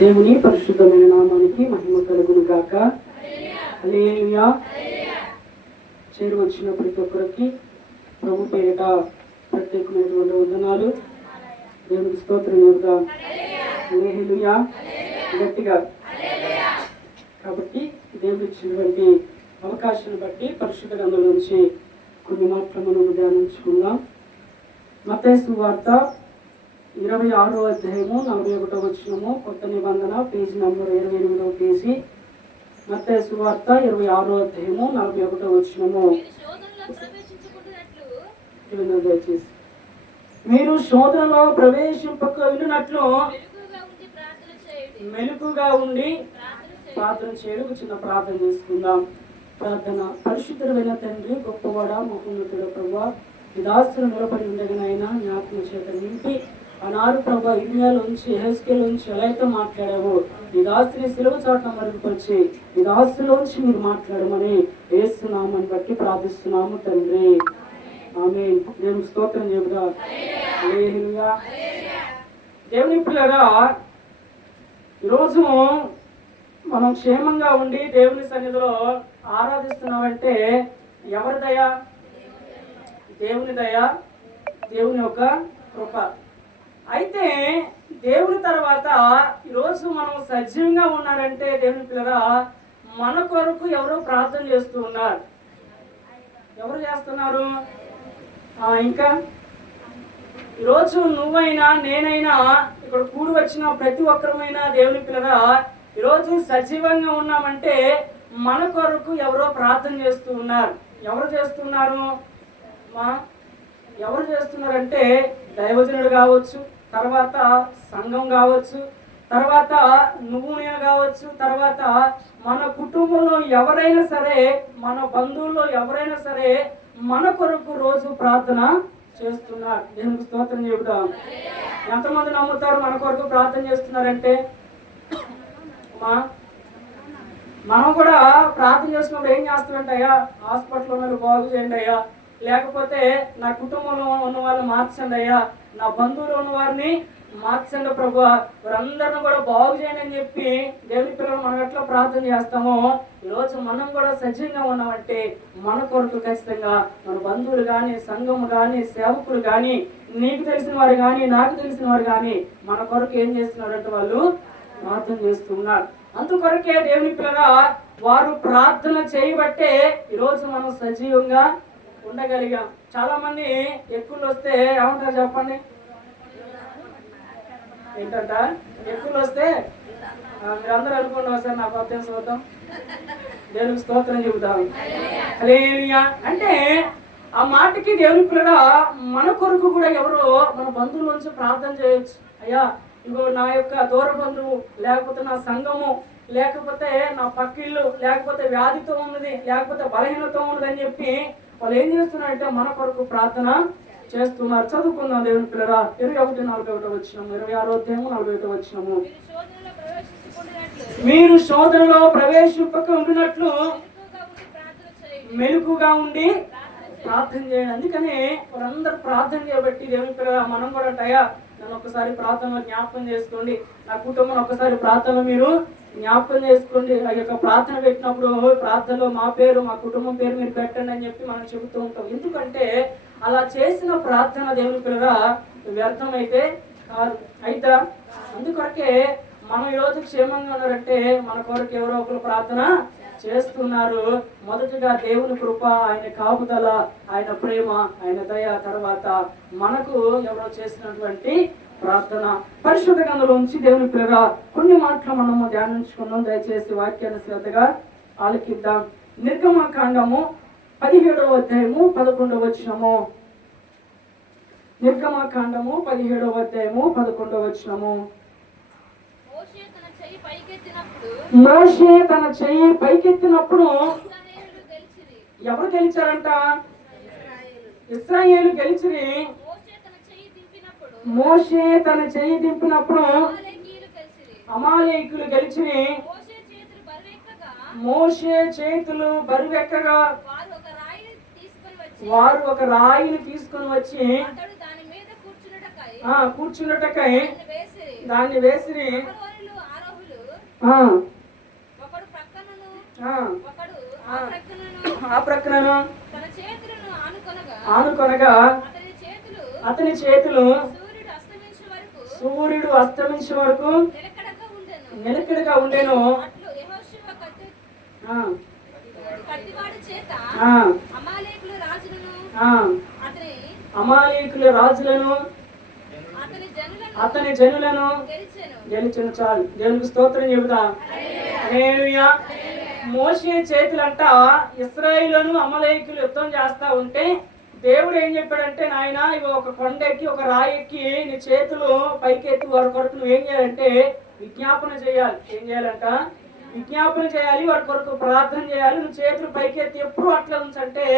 దేవుని పరిశుద్ధమైన నామానికి మహిమ కలుగును గాక. హల్లెలూయా. చేరు వచ్చిన ప్రతి ఒక్కరికి ప్రభు పేరిట ప్రత్యేకమైనటువంటి వందనాలు. దేవునికి స్తోత్రం చెబుతా. హల్లెలూయా గట్టిగా. కాబట్టి దేవుడు ఇచ్చినటువంటి అవకాశాన్ని బట్టి పరిశుద్ధ గ్రంథం నుంచి కొన్ని మాటలు మనం ధ్యానించుకుందాం. మత్తయి సువార్త 26వ అధ్యాయము 41వ వచనము, కొత్త నిబంధన పేజీ నంబర్ 28వ పేజీ. మత్తయి సువార్త 26వ అధ్యాయము 41వ వచనము. దయచేసి మీరు శోధనలో ప్రవేశింపక వెళ్ళినట్లు మెలకుగా ఉండి ప్రార్థన చేయడం. చిన్న ప్రార్థన చేసుకుందాం. ప్రార్థన. పరిశుద్ధమైన తండ్రి, గొప్పవాడ, మహోన్నతుడ ప్రభువా, ఈ దాసులు నిలబడి ఉండగానైనా జ్ఞాపకం చేత నింపి ఆనాడు ప్రభు ఇర్మియాలోంచి యెహెజ్కేలులోంచి ఎలా అయితే మాట్లాడావో ఈ దాసుని సిలువ చాటున మరుగుపరిచి ఈ దాసులోంచి మీరు మాట్లాడమని యేసు నామమును బట్టి ప్రార్థిస్తున్నాము తండ్రి. ఆమేన్. దేవుని స్తోత్రం చెబుదా. హల్లెలూయా. దేవుని పిల్లగా, ఈరోజు మనం క్షేమంగా ఉండి దేవుని సన్నిధిలో ఆరాధిస్తున్నామంటే ఎవరి దయ? దేవుని దయ, దేవుని యొక్క కృప. అయితే దేవుని తర్వాత ఈరోజు మనం సజీవంగా ఉన్నారంటే దేవుని పిల్లగా మన కొరకు ఎవరో ప్రార్థన చేస్తూ ఉన్నారు. ఎవరు చేస్తున్నారు? ఇంకా ఈరోజు నువ్వైనా నేనైనా ఇక్కడ కూడి వచ్చిన ప్రతి ఒక్కరమైనా దేవుని పిల్లగా ఈరోజు సజీవంగా ఉన్నామంటే మన కొరకు ఎవరో ప్రార్థన చేస్తూ ఉన్నారు. ఎవరు చేస్తున్నారు? ఎవరు చేస్తున్నారంటే దైవజనుడు కావచ్చు, తర్వాత సంఘం కావచ్చు, తర్వాత నువ్వు నేను కావచ్చు, తర్వాత మన కుటుంబంలో ఎవరైనా సరే, మన బంధువుల్లో ఎవరైనా సరే మన కొరకు రోజు ప్రార్థన చేస్తున్నారు. దేవునికి స్తోత్రం చెబుదాం. ఎంతమంది నమ్ముతారు మన కొరకు ప్రార్థన చేస్తున్నారంటే? మనం కూడా ప్రార్థన చేసినప్పుడు ఏం చేస్తామంటే, అయ్యా హాస్పిటల్లో మీరు బాగు చేయండి అయ్యా, లేకపోతే నా కుటుంబంలో ఉన్న వాళ్ళని మార్చండి అయ్యా, నా బంధువులు ఉన్న వారిని మార్చండి ప్రభు, వారందరిని కూడా బాగు చేయండి అని చెప్పి దేవుని పిల్లలు మనం ఎట్లా ప్రార్థన చేస్తామో ఈరోజు మనం కూడా సజీవంగా ఉన్నామంటే మన కొరకు ఖచ్చితంగా మన బంధువులు కానీ, సంఘము కానీ, సేవకులు కానీ, నీకు తెలిసిన వారు కానీ, నాకు తెలిసిన వారు కానీ మన కొరకు ఏం చేస్తున్నారంటే వాళ్ళు ప్రార్థన చేస్తున్నారు. అందుకొరకే దేవుని పిల్లగా వారు ప్రార్థన చేయబట్టే ఈరోజు మనం సజీవంగా ఉండగలిగాం. చాలా మంది ఎక్కువలు వస్తే ఏమంటారు చెప్పండి? ఏంటంట? ఎక్కువలు వస్తే మీరందరూ అనుకోండి ఒకసారి నా పద్యం చూద్దాం. దేవునికి స్తోత్రం చెబుతాం. హల్లెలూయా. అంటే ఆ మాటకి దేవుని పిల్లగా మన కొరకు కూడా ఎవరో మన బంధువుల నుంచి ప్రార్థన చేయొచ్చు. అయ్యా ఇంకో నా యొక్క దూర బంధువు, లేకపోతే నా సంఘము, లేకపోతే నా పక్కిళ్ళు, లేకపోతే వ్యాధితో ఉన్నది, లేకపోతే బలహీనతో ఉన్నది అని చెప్పి వాళ్ళు ఏం చేస్తున్నారంటే మన కొరకు ప్రార్థన చేస్తున్నారు. చదువుకుందాం దేవుని పిల్లరా. 21:41 వచనము, 26వ అధ్యాయము 41వ వచనము. మీరు శోధనలో ప్రవేశింపక ఉండినట్లు మెలకుగా ఉండి ప్రార్థన చేయండి. అందుకని వాళ్ళందరూ ప్రార్థన చేయబట్టి దేవుని పిల్లరా మనం కూడా టయా నన్ను ఒకసారి ప్రార్థనలో జ్ఞాపకం చేసుకోండి, నా కుటుంబం ఒకసారి ప్రార్థనలో మీరు జ్ఞాపకం చేసుకోండి. ఆ యొక్క ప్రార్థన పెట్టినప్పుడు ప్రార్థనలో మా పేరు, మా కుటుంబం పేరు మీరు పెట్టండి అని చెప్పి మనం చెబుతూ ఉంటాం. ఎందుకంటే అలా చేసిన ప్రార్థన దేవుని పిల్లగా వ్యర్థమైతే కాదు. అయితే అందుకొరకే మనం ఈరోజు క్షేమంగా ఉన్నారంటే మన కొరకు ఎవరో ఒకరు ప్రార్థన చేస్తున్నారు. మొదటిగా దేవుని కృప, ఆయన కాపుదల, ఆయన ప్రేమ, ఆయన దయ, తర్వాత మనకు ఎవరో చేసినటువంటి ప్రార్థన. పరిశుద్ధ గ్రంథంలోంచి దేవుని పిల్లగా కొన్ని మాటలు మనము ధ్యానించుకున్నాం. దయచేసి వాక్యాన్ని శ్రద్ధగా ఆలకిద్దాం. నిర్గమకాండము 17వ అధ్యాయము 11వ వచనము. నిర్గమకాండము 17వ అధ్యాయము 11వ వచనము. మోషే తన చెయ్యి పైకెత్తినప్పుడు ఎవరు గెలిచారంట? ఇశ్రాయేలు గెలిచిరి. మోషే తన చెయ్యి దింపినప్పుడు అమాలేకీయులు గెలిచిరి. మోషే చేతులు బరువెక్కగా వారు ఒక రాయిని తీసుకొని వచ్చి కూర్చున్నటకై దాన్ని వేసిరి. ఒకడు ప్రక్కనను ఒకడు ఆ ప్రక్కనను తన చేతులను ఆనుకొనగా అతని చేతులు సూర్యుడు అస్తమించే వరకు నిలకడగా ఉండెను. అట్లు యెహోషువ కత్తివాడి చేత అమాలేకుల రాజులను అతని జనులను గెలిచెను. చాలు, దేవునికి స్తోత్రం చెబుదాం. హల్లెలూయా. మోషే చేతులంట ఇశ్రాయేలును అమాలేకులు యుద్ధం చేస్తా ఉంటే దేవుడు ఏం చెప్పాడంటే, నాయన ఇవి ఒక కొండెక్కి ఒక రాయెక్కి నీ చేతులు పైకెత్తి వారి కొరకు నువ్వేం చేయాలంటే విజ్ఞాపన చేయాలి. ఏం చేయాలంట? విజ్ఞాపన చేయాలి, వారి కొరకు ప్రార్థన చేయాలి. నువ్వు చేతులు పైకెత్తి ఎప్పుడు అట్లా ఉంచంటే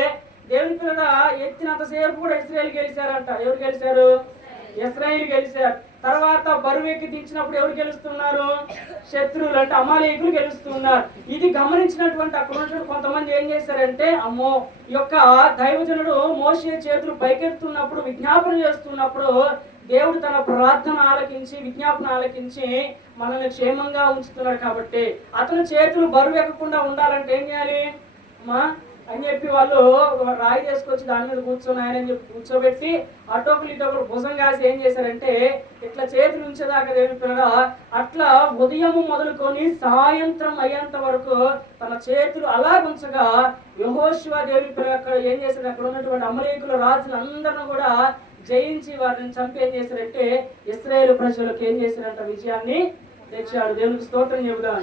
దేవుని పిల్లల ఎత్తినంతసేపు కూడా ఇశ్రాయేలు గెలిచారంట. ఎవరు గెలిచారు? ఇశ్రాయేలు గెలిచారు. తర్వాత బరువు ఎక్కి దించినప్పుడు ఎవరు గెలుస్తున్నారు? శత్రువులు అంటే అమాలేకులు గెలుస్తున్నారు. ఇది గమనించినటువంటి అక్కడ ఉన్నటువంటి కొంతమంది ఏం చేశారంటే, అమ్మో ఈ యొక్క దైవజనుడు మోషే చేతులు పైకెత్తున్నప్పుడు విజ్ఞాపన చేస్తున్నప్పుడు దేవుడు తన ప్రార్థన ఆలకించి విజ్ఞాపన ఆలకించి మనల్ని క్షేమంగా ఉంచుతున్నాడు. కాబట్టి అతను చేతులు బరువు ఎక్కకుండా ఉండాలంటే ఏం చేయాలి అమ్మా అని చెప్పి వాళ్ళు రాయి తీసుకొచ్చి దాని మీద కూర్చొని ఆయన అని చెప్పి కూర్చోబెట్టి అటోకులు ఇటోకులు భుజం కాసి ఏం చేశారంటే ఇట్లా చేతులు ఉంచేదాకా దేవునిగా అట్లా ఉదయం మొదలుకొని సాయంత్రం అయ్యేంత వరకు తన చేతులు అలా ఉంచగా యెహోషువ దేవుని అక్కడ ఏం చేశారు? అక్కడ ఉన్నటువంటి అమలేకుల రాజులందరినీ కూడా జయించి వారిని చంపి ఏం చేశారంటే ఇశ్రాయేలు ప్రజలకు ఏం చేశారంట? విజయాన్ని తెచ్చాడు. దేవునికి స్తోత్రం చెబుదాం.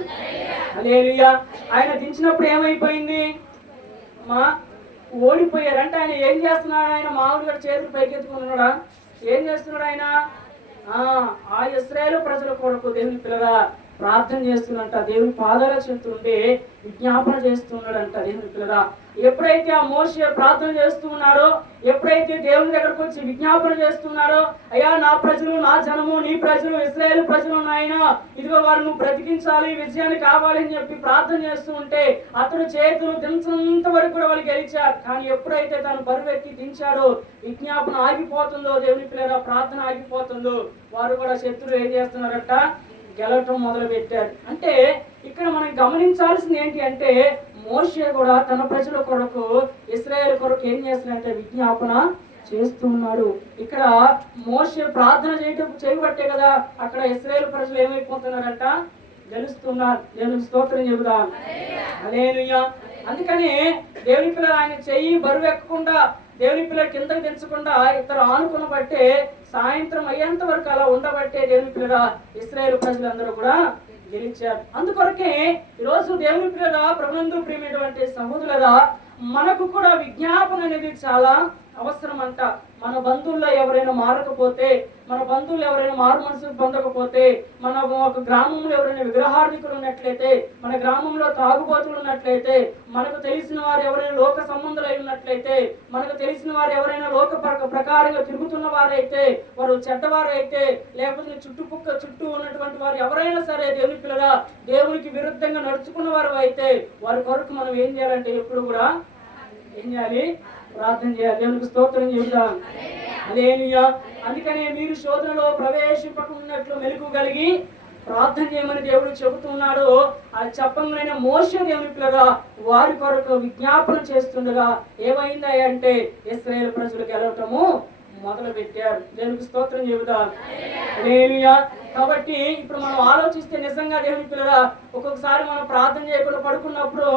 హల్లెలూయా. ఆయన దించినప్పుడు ఏమైపోయింది? ఓడిపోయారంటే ఆయన ఏం చేస్తున్నాడు? ఆయన మామూలుగా చేతులు పైకెత్తుకున్నాడా? ఏం చేస్తున్నాడు ఆయన? ఆ ఇశ్రాయేలు ప్రజల కొరకు దేవుని పిల్లగా ప్రార్థన చేస్తున్నట్ట. దేవుని పాదాల చెందుతుంటే విజ్ఞాపన చేస్తున్నాడంట. దేవుని పిల్లగా ఎప్పుడైతే ఆ మోషే ప్రార్థన చేస్తున్నాడో, ఎప్పుడైతే దేవుని దగ్గరకు వచ్చి విజ్ఞాపన చేస్తున్నాడో, అయ్యా నా ప్రజలు, నా జనము, నీ ప్రజలు, ఇశ్రాయేలు ప్రజలు నాయన ఇదిగో వారిని బ్రతికించాలి, విజయాన్ని కావాలి అని చెప్పి ప్రార్థన చేస్తూ ఉంటే అతడు చేతులు దించినంత వరకు కూడా వాళ్ళు గెలిచారు. కానీ ఎప్పుడైతే తను బరువెక్కి దించాడో విజ్ఞాపన ఆగిపోతుందో, దేవుని పిల్లగా ప్రార్థన ఆగిపోతుందో, వారు కూడా శత్రువులు ఏం చేస్తున్నారట? గెలవటం మొదలు పెట్టారు. అంటే ఇక్కడ మనం గమనించాల్సింది ఏంటి అంటే మోషే కూడా తన ప్రజల కొరకు ఇశ్రాయేలు కొరకు ఏం చేస్తున్నాడంటే విజ్ఞాపన చేస్తున్నాడు. ఇక్కడ మోషే ప్రార్థన చేయబట్టే కదా అక్కడ ఇశ్రాయేలు ప్రజలు ఏమైపోతున్నారంట? గెలుస్తున్నారు. దేవునికి స్తోత్రం చెబుదాం. హల్లెలూయా. అందుకని దేవుని పిల్లలు ఆయన చెయ్యి బరువు ఎక్కకుండా దేవుని పిల్లలు కిందకి దించకుండా ఇతరు ఆనుకున్న బట్టే సాయంత్రం అయ్యేంత వరకు అలా ఉండబట్టే దేవుని పిల్లల ఇశ్రాయేలు ప్రజలందరూ కూడా గెలిచారు. అందుకొరకే ఈరోజు దేవుని పిల్లల ప్రభునందు ప్రియమైనటువంటి సహోదరులారా మనకు కూడా విజ్ఞాపన అనేది చాలా అవసరం అంట. మన బంధువుల్లో ఎవరైనా మారకపోతే, మన బంధువులు ఎవరైనా మారు మనసు పొందకపోతే, మన ఒక గ్రామంలో ఎవరైనా విగ్రహార్మికులు ఉన్నట్లయితే, మన గ్రామంలో తాగుబోతులు ఉన్నట్లయితే, మనకు తెలిసిన వారు ఎవరైనా లోక సంబంధులు అయి ఉన్నట్లయితే, మనకు తెలిసిన వారు ఎవరైనా లోక ప్రకారంగా తిరుగుతున్న వారైతే, వారు చెడ్డవారైతే, లేకపోతే చుట్టూ ఉన్నటువంటి వారు ఎవరైనా సరే దేవుని పిల్లగా దేవునికి విరుద్ధంగా నడుచుకున్న వారు అయితే వారి కొరకు మనం ఏం చేయాలంటే ఎప్పుడు కూడా ఏం చేయాలి? ప్రార్థన చేయాలి. దేవునికి స్తోత్రం చెబుదాం. హల్లెలూయా. అందుకనే మీరు శోధనలో ప్రవేశింపకున్నట్లు మెలకు కలిగి ప్రార్థన చేయమని దేవుడు చెబుతున్నాడు. అది చెప్పంగానే మోషే దేవుని పిల్లగా వారి కొరకు విజ్ఞాపన చేస్తుండగా ఏమైంది అంటే ఇశ్రాయేలు ప్రజలు గెలవటము మొదలు పెట్టారు. దేవునికి స్తోత్రం చెబుదాం. హల్లెలూయా. కాబట్టి ఇప్పుడు మనం ఆలోచిస్తే నిజంగా దేవుని పిల్లగా ఒక్కొక్కసారి మనం ప్రార్థన చేయకుండా పడుకున్నప్పుడు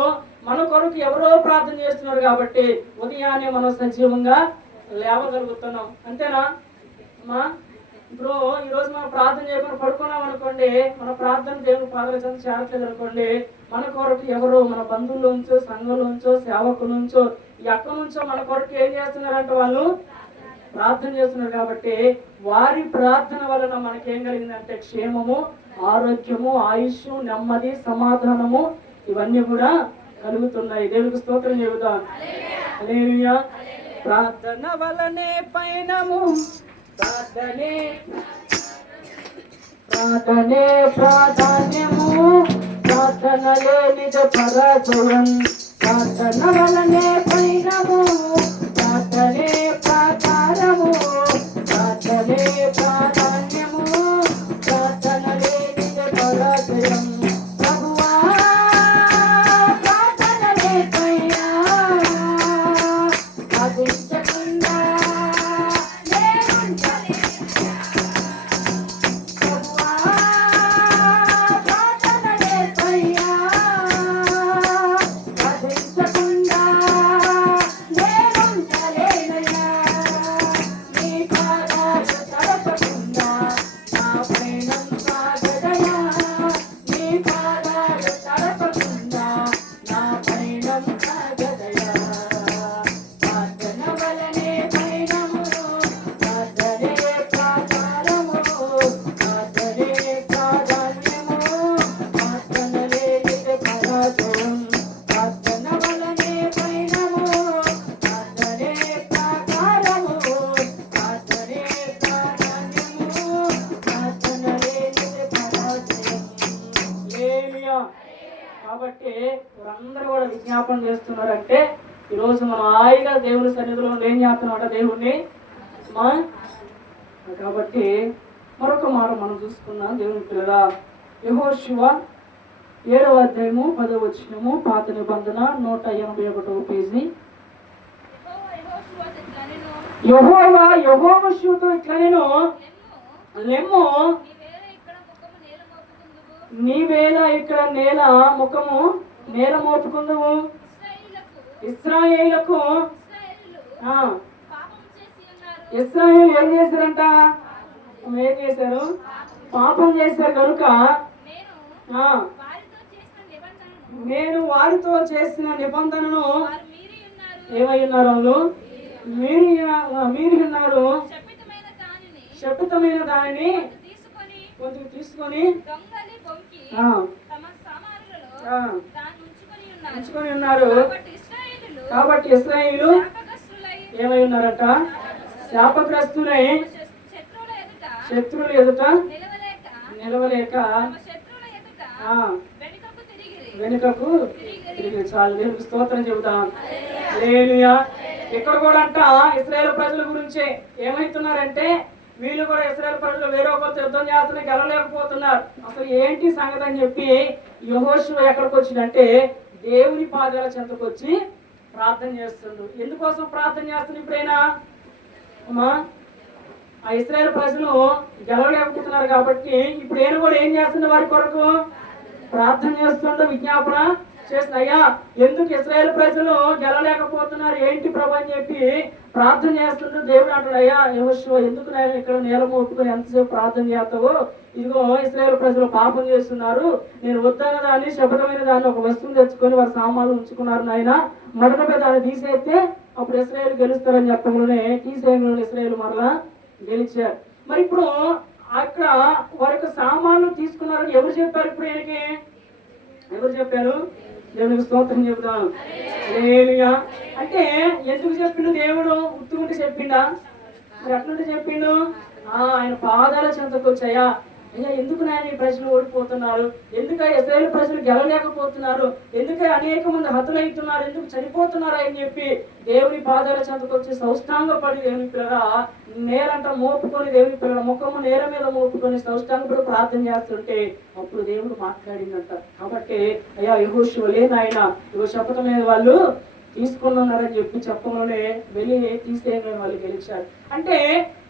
మన కొరకు ఎవరో ప్రార్థన చేస్తున్నారు కాబట్టి ఉదయాన్నే మనం సజీవంగా లేవగలుగుతున్నాం. అంతేనా అమ్మా? ఇప్పుడు ఈరోజు మనం ప్రార్థన చేయకుండా పడుకున్నాం అనుకోండి, మన ప్రార్థన దేవుని పాదాల చెంత చేరట్లేదు అనుకోండి, మన కొరకు ఎవరో మన బంధువులోంచో, సంఘంలోంచో, సేవకులోంచో, ఎక్కడి నుంచో మన కొరకు ఏం చేస్తున్నారంటే వాళ్ళు ప్రార్థన చేస్తున్నారు. కాబట్టి వారి ప్రార్థన వలన మనకేం కలిగిందంటే క్షేమము, ఆరోగ్యము, ఆయుష్, నెమ్మది, సమాధానము ఇవన్నీ కూడా కలుగుతున్నాయి. దేవునికి స్తోత్రం చెబుదాం. హల్లెలూయా. ప్రార్థన వలనే పయనము, ప్రార్థనే ప్రాధాన్యము, ప్రార్థన లేనిద పరాజయం. ప్రార్థన వలనే పయనము, ప్రార్థనే ప్రాధాన్యము, ప్రార్థనే ప్రాధాన్యము, ప్రార్థన లేనిద పరాజయం. కాబట్టి వారందరూ కూడా విజ్ఞాపన చేస్తున్నారంటే ఈరోజు మనం హాయిగా దేవుని సన్నిధిలో ఏం చేస్తున్నామట దేవుణ్ణి మా కాబట్టి మరొక మారు మనం చూసుకుందాం దేవుని పిల్లరా. యెహోషువ 7వ అధ్యాయము 10వ వచనము, పాత నిబంధన 181వ పేజీ. యెహోవా యెహోషువతో ఇట్లా నేను లెమ్ము, నీవేళ ఇక్కడ నేల ముఖము నేల మోపుకుందువు. ఇశ్రాయేలుకు ఇశ్రాయేలు ఏం చేశారంట? ఏం చేశారు? పాపం చేశారు కనుక నేను వారితో చేసిన నిబంధనను ఏమై ఉన్నారు? వాళ్ళు మీరు ఉన్నారు. శపితమైన దానిని కొంచెం తీసుకొని ఉంచుకొని ఉన్నారు. కాబట్టి ఇశ్రాయేలు ఏమై ఉన్నారట? శాపగ్రస్తులై శత్రువుల ఎదుట నిలవలేక వెనుకకు తిరిగి. చాలు, దేవునికి స్తోత్రం చెబుతాం. హల్లెలూయా. ఇక్కడ కూడా అంట ఇశ్రాయేలు ప్రజల గురించి ఏమైతున్నారంటే వీళ్ళు కూడా ఇశ్రాయేలు ప్రజలు వేరే ఒకరితో యుద్ధం చేస్తున్నా గెలవలేకపోతున్నారు. అసలు ఏంటి సంగతి అని చెప్పి యెహోషువ ఎక్కడికి వచ్చిందంటే దేవుని పాదాల చెంతకు వచ్చి ప్రార్థన చేస్తుండు. ఎందుకోసం ప్రార్థన చేస్తుంది? ఇప్పుడైనా అమ్మా ఆ ఇశ్రాయేలు ప్రజలు గెలవలేకపోతున్నారు కాబట్టి ఇప్పుడు నేను కూడా ఏం చేస్తుంది? వారి కొరకు ప్రార్థన చేస్తుండో విజ్ఞాపన చేస్తుంది. అయ్యా ఎందుకు ఇశ్రాయేలు ప్రజలు గెలవలేకపోతున్నారు ఏంటి ప్రభు అని చెప్పి ప్రార్థన చేస్తుంటే దేవుడు అంటాడు, అయ్యా యెహోషువ ఎందుకు నేను ఇక్కడ నేల మోపుకొని ఎంతసేపు ప్రార్థన చేస్తావో, ఇదిగో ఇశ్రాయేలు ప్రజలు పాపం చేస్తున్నారు, నేను వద్దన్న దాన్ని శపథమైన దాన్ని ఒక వస్తువుని తెచ్చుకొని వారి సామాన్లు ఉంచుకున్నారు నాయన, మొదట దాన్ని తీసేస్తే అప్పుడు ఇశ్రాయేలు గెలుస్తారని చెప్పగానే తీసేయడంలో ఇశ్రాయేలు మరలా గెలిచారు. మరి ఇప్పుడు అక్కడ వారికి సామాన్లు తీసుకున్నారని ఎవరు చెప్పారు? ఇప్పుడు ఈయనకి ఎవరు చెప్పారు? దేవునికి స్తోత్రం చెబుతాం. హల్లెలూయా. అంటే ఎందుకు చెప్పిండు దేవుడు? ఉత్తుకుంటే చెప్పిండా? మరి అట్లుంటే చెప్పిండు ఆయన పాదాల చెంతకు వచ్చాయా, అయ్యా ఎందుకు నాయన ఈ ప్రజలు ఓడిపోతున్నారు, ఎందుకు ఇశ్రాయేలు ప్రజలు గెలవలేకపోతున్నారు, ఎందుకు అనేక మంది హతులైతున్నారు, ఎందుకు చనిపోతున్నారు అని చెప్పి దేవుని పాదాల చెంతకు వచ్చి సౌష్టాంగపడి దేవుని పిల్లగా నేలంట మోపుకొని దేవుని పిల్లల ముఖము నేల మీద మోపుకొని సౌష్టాంగపడి ప్రార్థన చేస్తుంటే అప్పుడు దేవుడు మాట్లాడిందంట. కాబట్టి అయ్యా యెహోషువ లేనాయన ఇగో శపథం మీద వాళ్ళు తీసుకున్నారని చెప్పి చెప్పగానే వెళ్ళి తీసేయగానే వాళ్ళు గెలిచారు. అంటే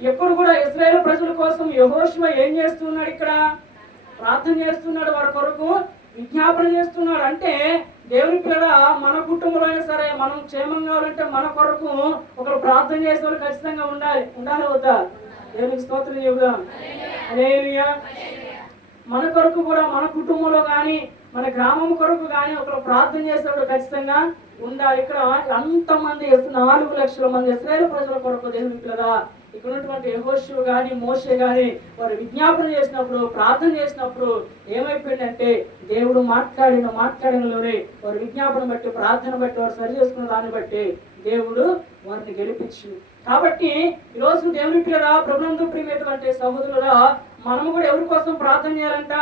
ఎప్పుడు కూడా ఇశ్రాయేలు ప్రజల కోసం యెహోషువ ఏం చేస్తున్నాడు? ఇక్కడ ప్రార్థన చేస్తున్నాడు, వారి కొరకు విజ్ఞాపన చేస్తున్నాడు. అంటే దేవుని పిల్లల మన కుటుంబంలో అయినా సరే మనం క్షేమంగా ఉంటే మన కొరకు ఒకరు ప్రార్థన చేసే వాళ్ళు ఖచ్చితంగా ఉండాలి వద్దా? దేవునికి స్తోత్రం చెబుదాం. హల్లెలూయా. మన కొరకు కూడా మన కుటుంబంలో కానీ మన గ్రామం కొరకు కానీ ఒకరు ప్రార్థన చేసేవాడు ఖచ్చితంగా ఉండాలి. ఇక్కడ అంతమంది 4 లక్షల మంది ఇశ్రాయేలు ప్రజల కొరకు దేవుని పిల్లరా ఇక్కడ ఉన్నటువంటి యెహోషువ కానీ మోషే కానీ వారు విజ్ఞాపన చేసినప్పుడు ప్రార్థన చేసినప్పుడు ఏమైపోయిందంటే దేవుడు మాట్లాడినలోనే వారి విజ్ఞాపన బట్టి ప్రార్థన బట్టి వారు సరి చేసుకున్న దాన్ని బట్టి దేవుడు వారిని గెలిపించింది. కాబట్టి ఈరోజు దేవుని పిల్లరా ప్రభునందు ప్రియమైనటువంటి సహోదరులారా మనము కూడా ఎవరి కోసం ప్రార్థన చేయాలంట?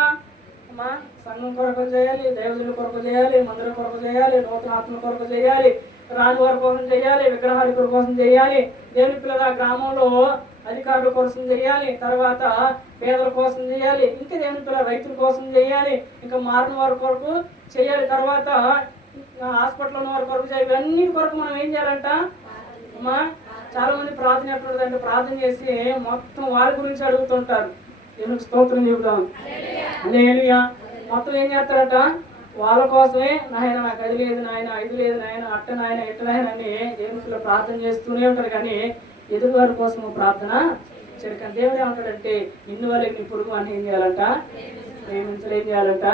అమ్మా సంఘం కొరకు చేయాలి, దైవజనుల కొరకు చేయాలి, మందిరం కొరకు చేయాలి, నూతన ఆత్మ కొరకు చేయాలి, రాని వారి కోసం చేయాలి, విగ్రహాల కోసం చేయాలి, దేవుని పిల్లల గ్రామంలో అధికారుల కోసం చేయాలి, తర్వాత పేదల కోసం చేయాలి, ఇంకా దేవుని పిల్లల రైతుల కోసం చేయాలి, ఇంకా మారిన వారి కొరకు చేయాలి, తర్వాత హాస్పిటల్ ఉన్న వారి కొరకు చేయాలి. ఇవన్నీ కొరకు మనం ఏం చేయాలంట? అమ్మా చాలా మంది ప్రార్థన ఎట్లుంటుందంటే ప్రార్థన చేసి మొత్తం వారి గురించి అడుగుతుంటారు. దేవునికి స్తోత్రం చెబుతాం. హల్లెలూయా. మొత్తం ఏం చేస్తారట? వాళ్ళ కోసమే నాయన నాకు అది లేదు నాయన, ఇది లేదు నాయన, అట్ట నాయన, ఎట్ట నాయన అని దేవునిలో ప్రార్థన చేస్తూనే ఉంటారు. కానీ ఎదురు వారి కోసం ప్రార్థన చేయక దేవుడు ఏమంటాడంటే నిన్ను వల్లే నీ పొరుగు వాడిని ఏం చేయాలంట? ఏం చేయాలంట?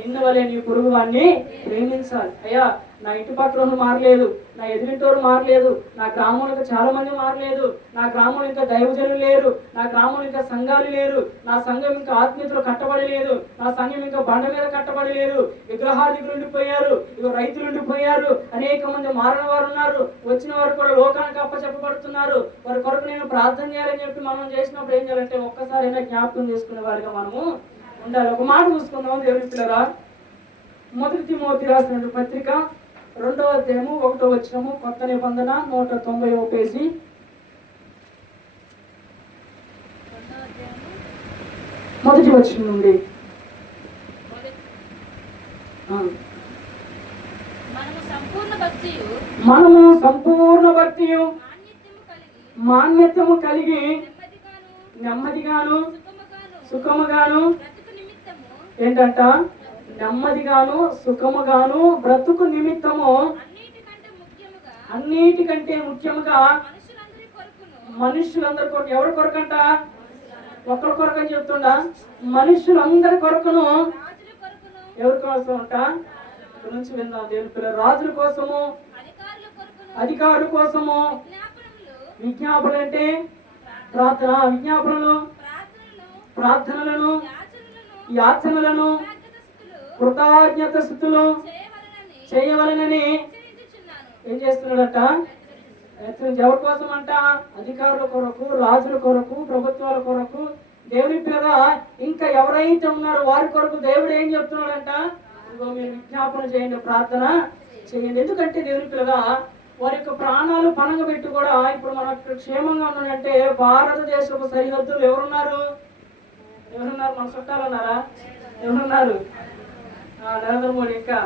నిన్ను వల్లే నీ పొరుగు వాడిని ప్రేమించాలి. అయ్యా నా ఇంటి పక్కన మారలేదు, నా ఎదురింటోరు మారలేదు, నా గ్రామంలో చాలా మంది మారలేదు, నా గ్రామంలో ఇంకా దైవజనులు లేరు, నా గ్రామంలో ఇంకా సంఘాలు లేరు, నా సంఘం ఇంకా ఆత్మీయతలు కట్టబడలేదు, నా సంఘం ఇంకా బండ మీద కట్టబడలేదు, విగ్రహాదికులు ఉండిపోయారు, ఇక రైతులు ఉండిపోయారు, అనేక మంది మారిన వారు ఉన్నారు, వచ్చిన వారు కూడా లోకానికి అప్పచెప్పబడుతున్నారు, వారి కొరకు నేను ప్రార్థన చేయాలని చెప్పి మనం చేసినప్పుడు ఏం చేయాలంటే ఒక్కసారైనా జ్ఞాపకం చేసుకునే వారిగా మనము ఉండాలి. ఒక మాట చూసుకుందాం దేవుని పిల్లరా. మొదటి తిమోతి రాసిన పత్రిక 2వ అధ్యాయము 1వ వచనము, కొత్త నిబంధన 190వ పేజీ. మొదటి వచనం నుండి. మనము సంపూర్ణ భక్తియు మాన్యత్యము కలిగి నెమ్మదిగాను సుఖముగాను బ్రతుకు నిమిత్తము ఏంటంట? నెమ్మదిగాను సుఖముగాను బ్రతుకు నిమిత్తము అన్నిటికంటే ముఖ్యముగా మనుషులందరి కొరకు. ఎవరి కొరకంట? ఒకరి కొరకు అని చెప్తుండా? మనుషులందరి కొరకును. ఎవరి కోసం అంట? ఇక్కడ నుంచి విందాం దేవుని పిల్లలు. రాజుల కోసము, అధికారుల కోసము, విజ్ఞాపనలు అంటే ప్రార్థన, విజ్ఞాపనలు, ప్రార్థనలను, యాచనలను, కృతజ్ఞత స్తుతులు చేయవలనని ఏం చేస్తున్నాడట? ఎవరి కోసం అంట? అధికారుల కొరకు, రాజుల కొరకు, ప్రభుత్వాల కొరకు, దేవుని పిల్లగా ఇంకా ఎవరైతే ఉన్నారో వారి కొరకు దేవుడు ఏం చెప్తున్నాడంట? ఇదిగో మీరు విజ్ఞాపన చేయండి, ప్రార్థన చేయండి. ఎందుకంటే దేవుని పిల్లగా వారి యొక్క ప్రాణాలు పణంగా పెట్టి కూడా ఇప్పుడు మనకు క్షేమంగా ఉన్నాడంటే భారతదేశపు సరిహద్దులు ఎవరున్నారు? మన చుట్టాలు ఉన్నారా? ఎవరున్నారు? నరేంద్ర మోడీ ఇంకా